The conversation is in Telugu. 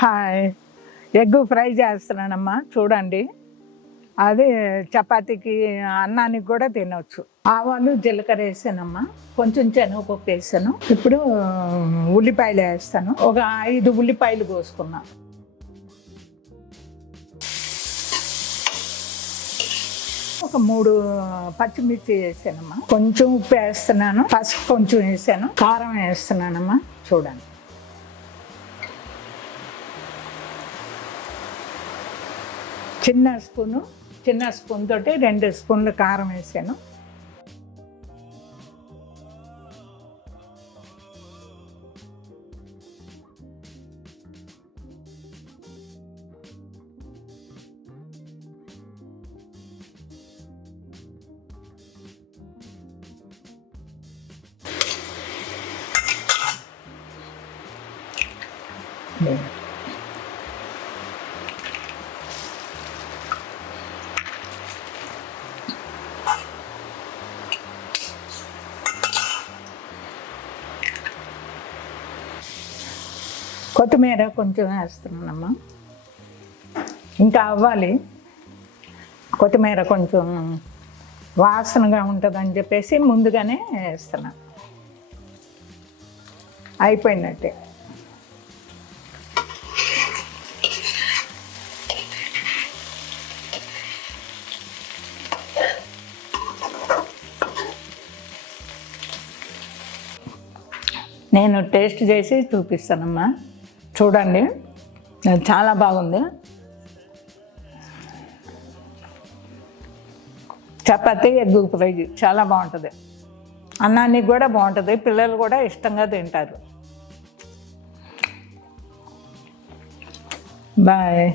Hi, egg fry చేస్తున్నానమ్మా. చూడండి, అది చపాతీకి అన్నానికి కూడా తినవచ్చు. ఆవాలు జీలకర్ర వేసానమ్మా, కొంచెం శనగపప్పు వేసాను. ఇప్పుడు ఉల్లిపాయలు వేస్తాను. ఒక 5 ఉల్లిపాయలు కోసుకున్నా. ఒక 3 పచ్చిమిర్చి వేసానమ్మా. కొంచెం ఉప్పు వేస్తున్నాను, పసుపు కొంచెం వేసాను, కారం వేస్తున్నానమ్మా. చూడండి, చిన్న స్పూన్ తోటి 2 స్పూన్లు కారం వేసాను. కొత్తిమీర కొంచెం వేస్తున్నానమ్మా, ఇంకా అవ్వాలి. కొత్తిమీర కొంచెం వాసనగా ఉంటుందని చెప్పేసి ముందుగానే వేస్తున్నాను. అయిపోయినట్టే. నేను టేస్ట్ చేసి చూపిస్తానమ్మా. చూడండి, చాలా బాగుంది. చపాతీ ఎగ్ ఫ్రై చాలా బాగుంటుంది. అన్నానికి కూడా బాగుంటుంది, పిల్లలు కూడా ఇష్టంగా తింటారు. బాయ్.